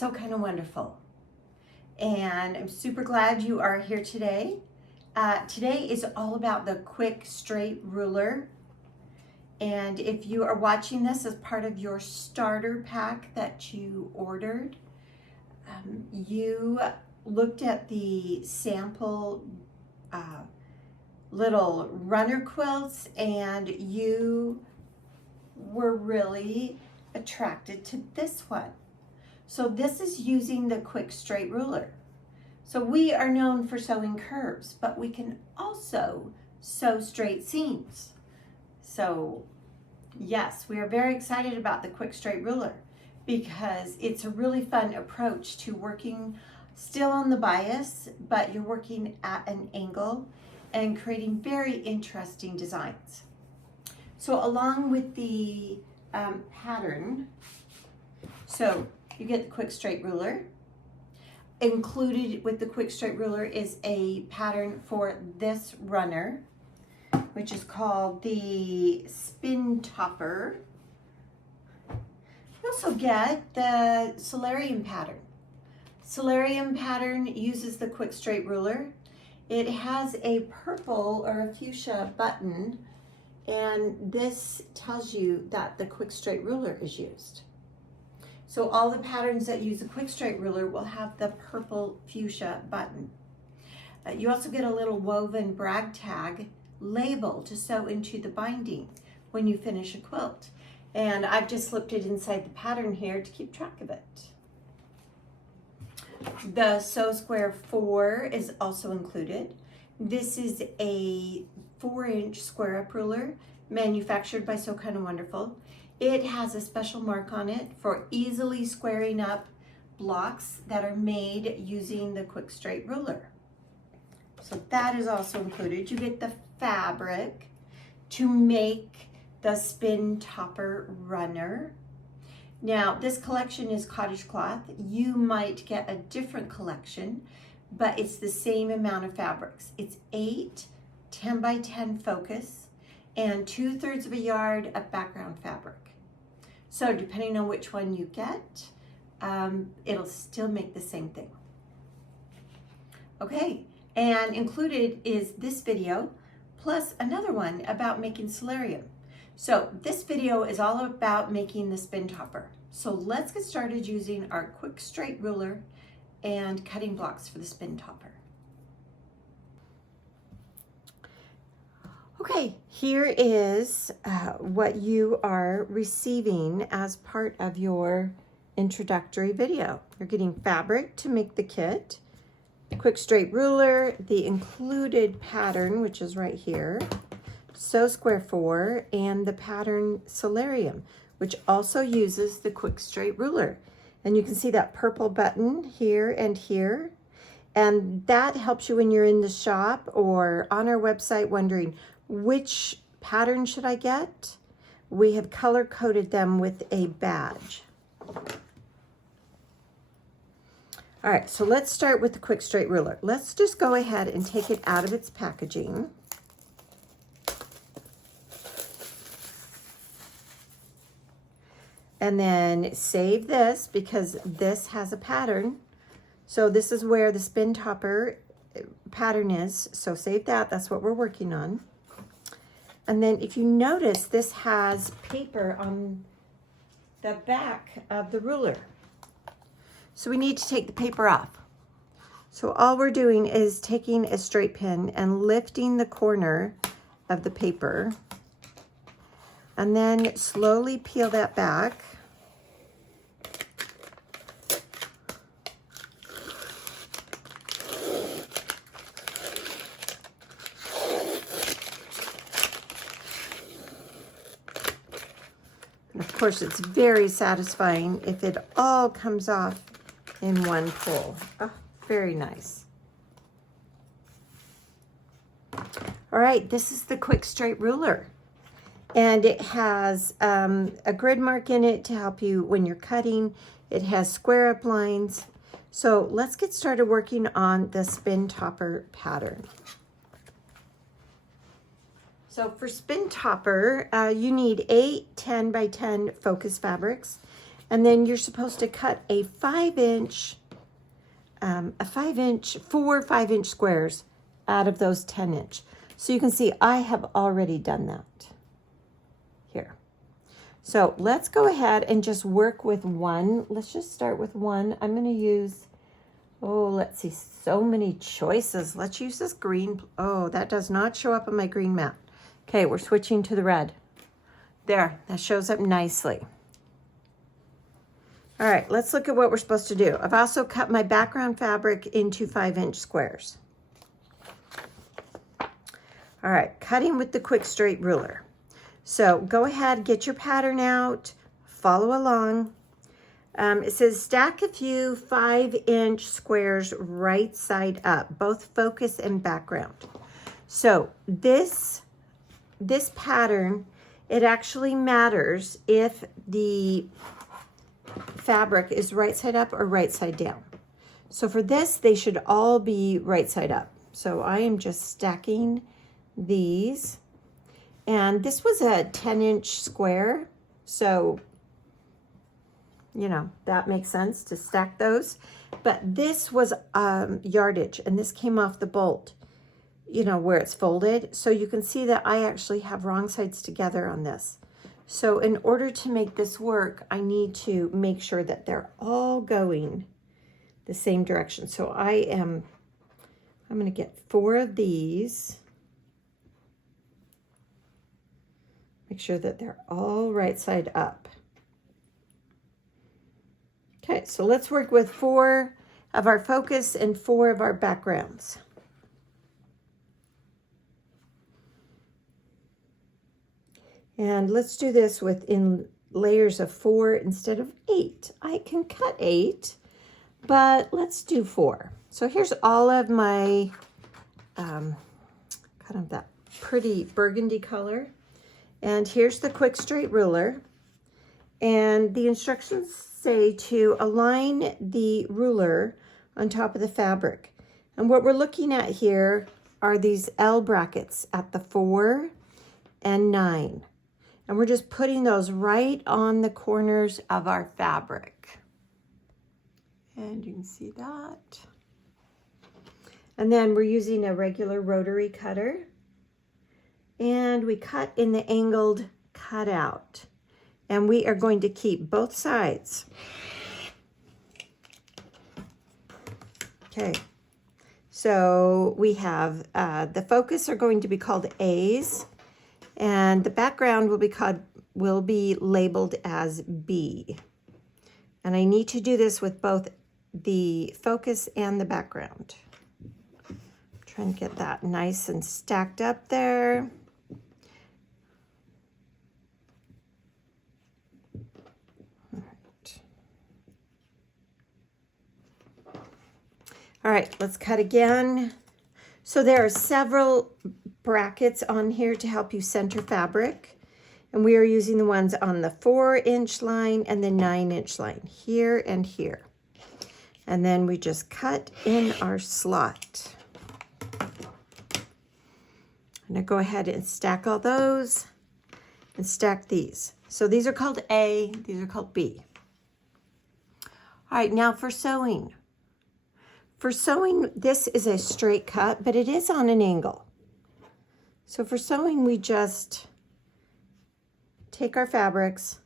So Kind of Wonderful, and I'm super glad you are here today. Today is all about the quick straight ruler, and if you are watching this as part of your starter pack that you ordered, you looked at the sample little runner quilts and you were really attracted to this one. So this is using the quick straight ruler. So we are known for sewing curves, but we can also sew straight seams. So yes, we are very excited about the quick straight ruler because it's a really fun approach to working still on the bias, but you're working at an angle and creating very interesting designs. So along with the pattern, so you get the quick straight ruler. Included with the quick straight ruler is a pattern for this runner, which is called the spin topper. You also get the solarium pattern. Solarium pattern uses the quick straight ruler. It has a purple or a fuchsia button, and this tells you that the quick straight ruler is used. So all the patterns that use the quick straight ruler will have the purple fuchsia button. You also get a little woven brag tag label to sew into the binding when you finish a quilt. And I've just slipped it inside the pattern here to keep track of it. The Sew Square 4 is also included. This is a 4-inch square up ruler manufactured by So Kind of Wonderful. It has a special mark on it for easily squaring up blocks that are made using the quick straight ruler. So that is also included. You get the fabric to make the spin topper runner. Now, this collection is cottage cloth. You might get a different collection, but it's the same amount of fabrics. It's 8 10 by 10 focus and 2/3 of a yard of background fabric. So depending on which one you get, it'll still make the same thing. Okay, and included is this video, plus another one about making solarium. So this video is all about making the spin topper. So let's get started using our quick straight ruler and cutting blocks for the spin topper. Okay, here is what you are receiving as part of your introductory video. You're getting fabric to make the kit, quick straight ruler, the included pattern, which is right here, Sew Square 4, and the pattern Solarium, which also uses the quick straight ruler. And you can see that purple button here and here. And that helps you when you're in the shop or on our website wondering, which pattern should I get? We have color coded them with a badge. All right, so let's start with the quick straight ruler. Let's just go ahead and take it out of its packaging. And then save this because this has a pattern. So this is where the spin topper pattern is. So save that, that's what we're working on. And then if you notice, this has paper on the back of the ruler. So we need to take the paper off. So all we're doing is taking a straight pin and lifting the corner of the paper, and then slowly peel that back. Of course, it's very satisfying if it all comes off in one pull. Oh, very nice. All right, this is the quick straight ruler. And it has a grid mark in it to help you when you're cutting. It has square up lines. So let's get started working on the spin topper pattern. So for spin topper, you need 8 10 by 10 focus fabrics. And then you're supposed to cut a 4 5-inch squares out of those 10-inch. So you can see I have already done that here. So let's go ahead and just work with one. Let's just start with one. I'm going to use, oh, let's see, so many choices. Let's use this green. Oh, that does not show up on my green mat. Okay, we're switching to the red. There, that shows up nicely. All right, let's look at what we're supposed to do. I've also cut my background fabric into 5-inch squares. All right, cutting with the quick straight ruler. So go ahead, get your pattern out, follow along. It says stack a few 5-inch squares right side up, both focus and background. So this pattern, it actually matters if the fabric is right side up or right side down. So for this, they should all be right side up. So I am just stacking these. And this was a 10-inch square. So, you know, that makes sense to stack those. But this was yardage, and this came off the bolt, you know, where it's folded. So you can see that I actually have wrong sides together on this. So in order to make this work, I need to make sure that they're all going the same direction. So I'm going to get 4 of these. Make sure that they're all right side up. Okay, so let's work with 4 of our focus and 4 of our backgrounds. And let's do this in layers of 4 instead of 8. I can cut 8, but let's do 4. So here's all of my kind of that pretty burgundy color. And here's the quick straight ruler. And the instructions say to align the ruler on top of the fabric. And what we're looking at here are these L brackets at the 4 and 9. And we're just putting those right on the corners of our fabric. And you can see that. And then we're using a regular rotary cutter. And we cut in the angled cutout. And we are going to keep both sides. Okay, so we have the focus are going to be called A's, and the background will be labeled as B. And I need to do this with both the focus and the background. I'm trying to get that nice and stacked up there. All right, let's cut again. So there are several brackets on here to help you center fabric. And we are using the ones on the 4-inch line and the 9-inch line, here and here. And then we just cut in our slot. I'm gonna go ahead and stack all those and stack these. So these are called A, these are called B. All right, now for sewing. For sewing, this is a straight cut, but it is on an angle. So for sewing, we just take our fabrics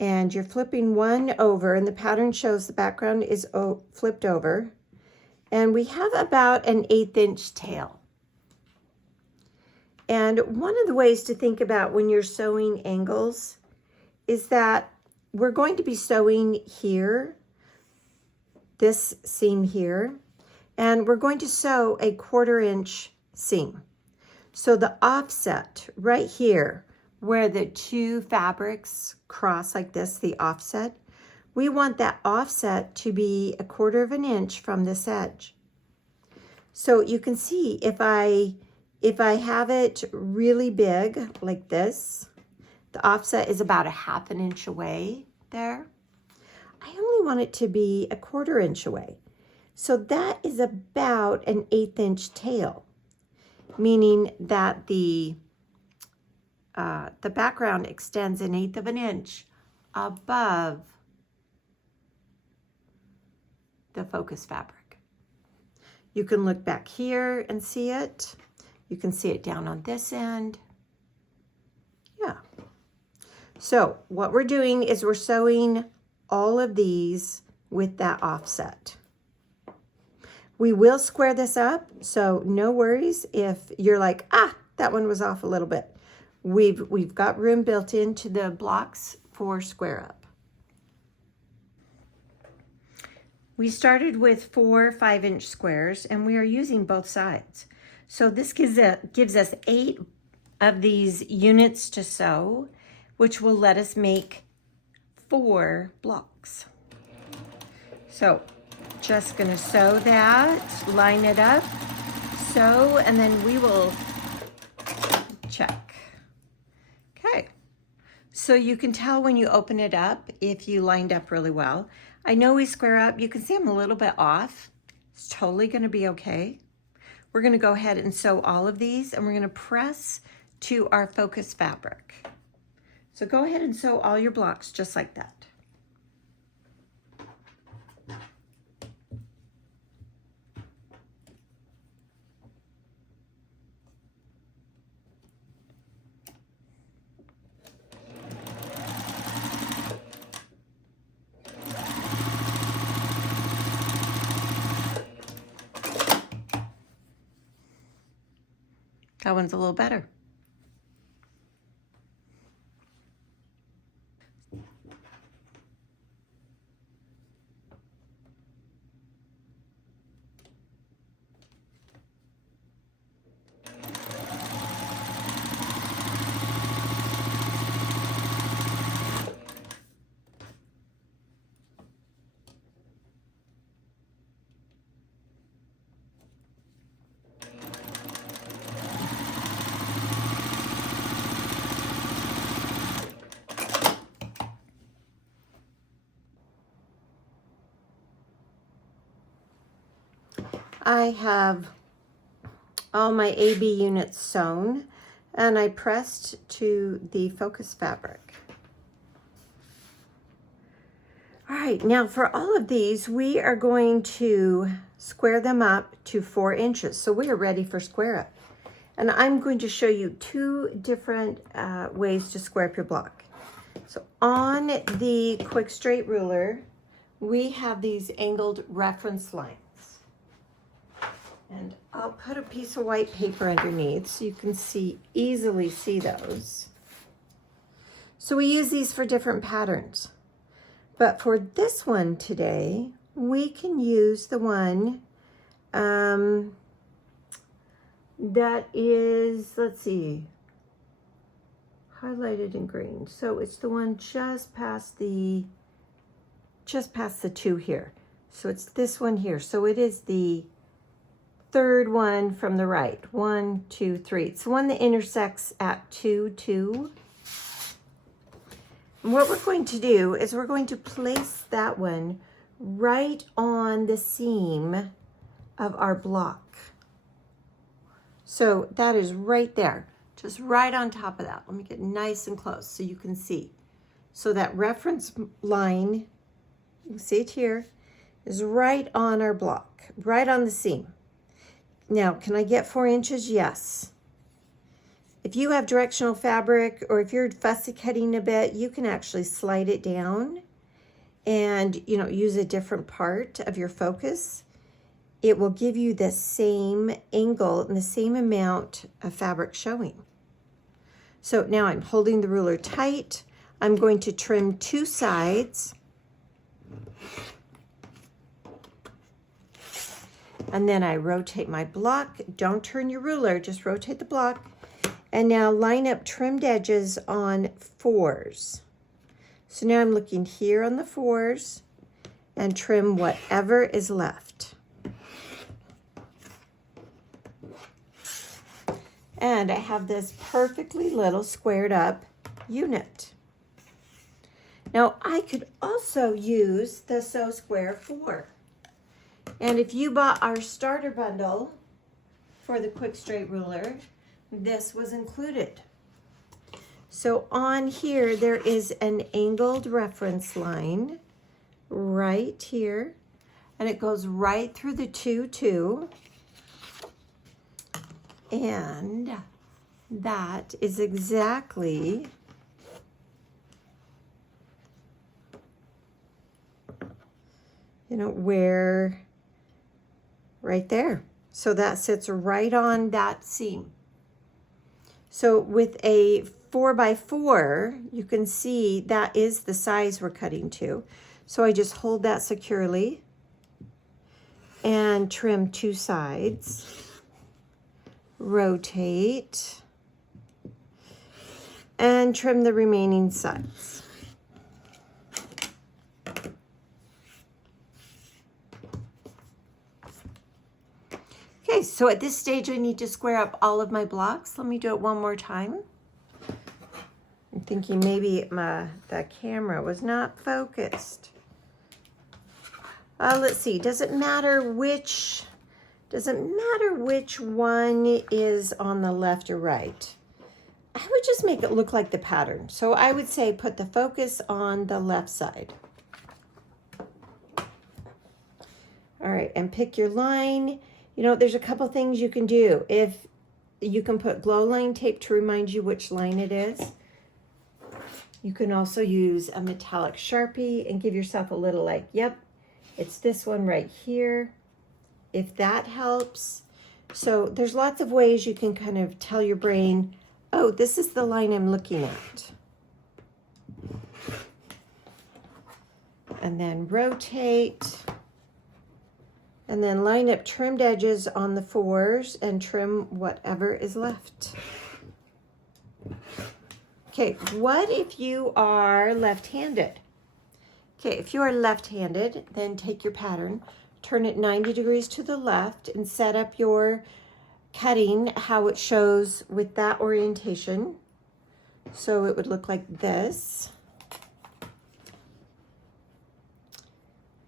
and you're flipping one over, and the pattern shows the background is flipped over. And we have about an 1/8-inch tail. And one of the ways to think about when you're sewing angles is that we're going to be sewing here, this seam here, and we're going to sew a 1/4-inch seam. So the offset right here, where the 2 fabrics cross like this, the offset, we want that offset to be 1/4 of an inch from this edge. So you can see if I have it really big like this, the offset is about 1/2 inch away there. I only want it to be 1/4 inch away. So that is about an 1/8-inch tail, meaning that the background extends 1/8 of an inch above the focus fabric. You can look back here and see it. You can see it down on this end. Yeah. So what we're doing is we're sewing all of these with that offset. We will square this up, so no worries if you're like, that one was off a little bit. We've got room built into the blocks for square up. We started with 4 5-inch squares, and we are using both sides. So this gives us 8 of these units to sew, which will let us make 4 blocks. So just gonna sew that, line it up, sew, and then we will check. Okay, so you can tell when you open it up if you lined up really well. I know we square up. You can see I'm a little bit off. It's totally gonna be okay. We're gonna go ahead and sew all of these, and we're gonna press to our focus fabric. So go ahead and sew all your blocks just like that. That one's a little better. I have all my AB units sewn, and I pressed to the focus fabric. All right, now for all of these, we are going to square them up to 4 inches. So we are ready for square up. And I'm going to show you 2 different ways to square up your block. So on the quick straight ruler, we have these angled reference lines. And I'll put a piece of white paper underneath so you can easily see those. So we use these for different patterns. But for this one today, we can use the one that is, let's see, highlighted in green. So it's the one just past the 2 here. So it's this one here. So it is the 3rd one from the right. 1, 2, 3. It's the one that intersects at 2, 2. And what we're going to do is we're going to place that one right on the seam of our block. So that is right there, just right on top of that. Let me get nice and close so you can see. So that reference line, you can see it here, is right on our block, right on the seam. Now, can I get 4 inches? Yes. If you have directional fabric, or if you're fussy cutting a bit, you can actually slide it down and, use a different part of your focus. It will give you the same angle and the same amount of fabric showing. So now I'm holding the ruler tight. I'm going to trim 2 sides. And then I rotate my block. Don't turn your ruler, just rotate the block. And now line up trimmed edges on 4s. So now I'm looking here on the 4s and trim whatever is left. And I have this perfectly little squared up unit. Now I could also use the Sew Square 4. And if you bought our starter bundle for the quick straight ruler, this was included. So on here, there is an angled reference line right here, and it goes right through the 2, and that is exactly where, right there. So that sits right on that seam. So with a 4x4, you can see that is the size we're cutting to. So I just hold that securely and trim 2 sides, rotate, and trim the remaining sides. Okay, so at this stage I need to square up all of my blocks. Let me do it one more time. I'm thinking maybe the camera was not focused. Let's see, does it matter which one is on the left or right? I would just make it look like the pattern. So I would say put the focus on the left side. All right, and pick your line. There's a couple things you can do. If you can put glow line tape to remind you which line it is. You can also use a metallic Sharpie and give yourself a little like, yep, it's this one right here, if that helps. So there's lots of ways you can kind of tell your brain, oh, this is the line I'm looking at. And then rotate. And then line up trimmed edges on the 4s and trim whatever is left. Okay, what if you are left-handed? Okay, if you are left-handed, then take your pattern, turn it 90 degrees to the left, and set up your cutting how it shows with that orientation. So it would look like this.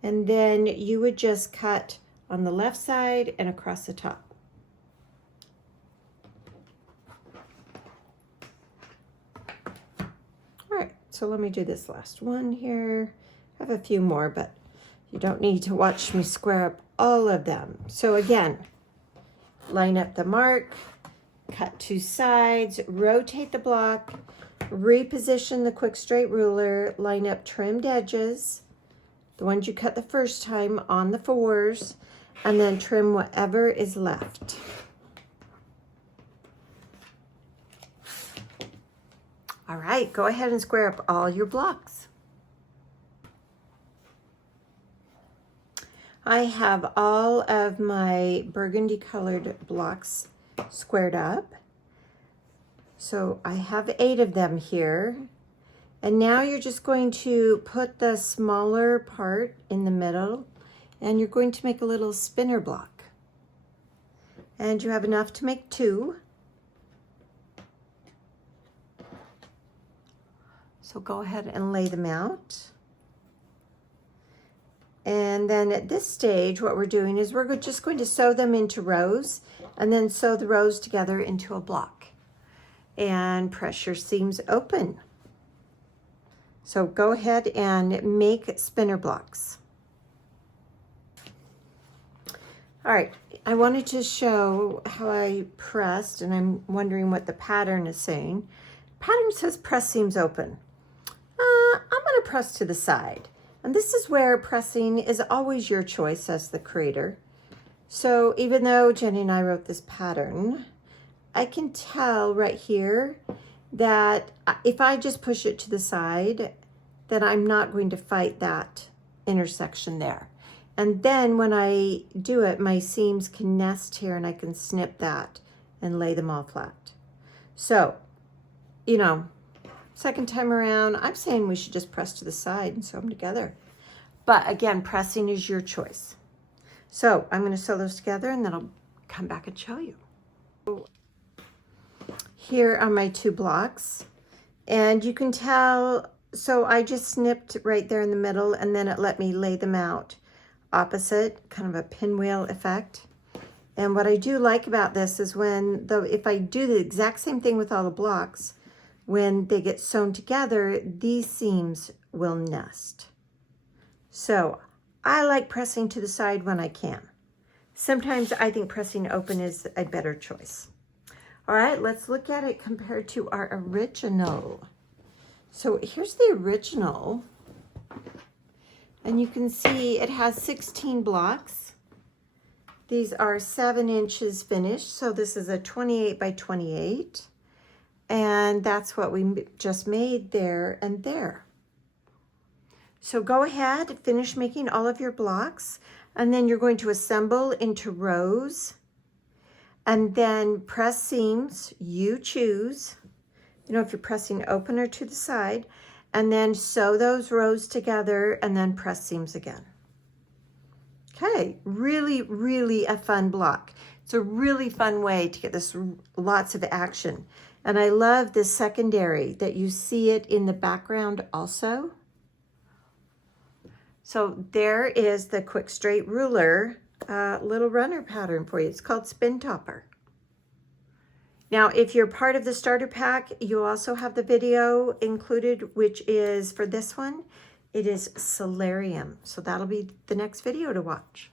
And then you would just cut on the left side and across the top. All right, so let me do this last one here. I have a few more, but you don't need to watch me square up all of them. So again, line up the mark, cut 2 sides, rotate the block, reposition the quick straight ruler, line up trimmed edges, the ones you cut the first time on the 4s, and then trim whatever is left. All right, go ahead and square up all your blocks. I have all of my burgundy colored blocks squared up. So I have 8 of them here. And now you're just going to put the smaller part in the middle, and you're going to make a little spinner block. And you have enough to make 2. So go ahead and lay them out. And then at this stage, what we're doing is we're just going to sew them into rows, and then sew the rows together into a block. And press your seams open. So go ahead and make spinner blocks. All right, I wanted to show how I pressed, and I'm wondering what the pattern is saying. Pattern says press seams open. I'm going to press to the side. And this is where pressing is always your choice as the creator. So even though Jenny and I wrote this pattern, I can tell right here that if I just push it to the side, then I'm not going to fight that intersection there. And then when I do it, my seams can nest here, and I can snip that and lay them all flat. So, second time around, I'm saying we should just press to the side and sew them together. But again, pressing is your choice. So I'm going to sew those together, and then I'll come back and show you. Here are my 2 blocks, and you can tell, so I just snipped right there in the middle, and then it let me lay them out opposite, kind of a pinwheel effect. And what I do like about this is if I do the exact same thing with all the blocks, when they get sewn together, these seams will nest. So I like pressing to the side when I can. Sometimes I think pressing open is a better choice. All right, let's look at it compared to our original. So here's the original. And you can see it has 16 blocks. These are 7 inches finished. So this is a 28 by 28. And that's what we just made there and there. So go ahead, finish making all of your blocks, and then you're going to assemble into rows, and then press seams, you choose, you know, if you're pressing open or to the side, and then sew those rows together and then press seams again. Okay, really, really a fun block. It's a really fun way to get this lots of action. And I love this secondary that you see it in the background also. So there is the quick straight ruler little runner pattern for you. It's called Spin Topper. Now, if you're part of the starter pack, you also have the video included, which is for this one, it is Solarium. So that'll be the next video to watch.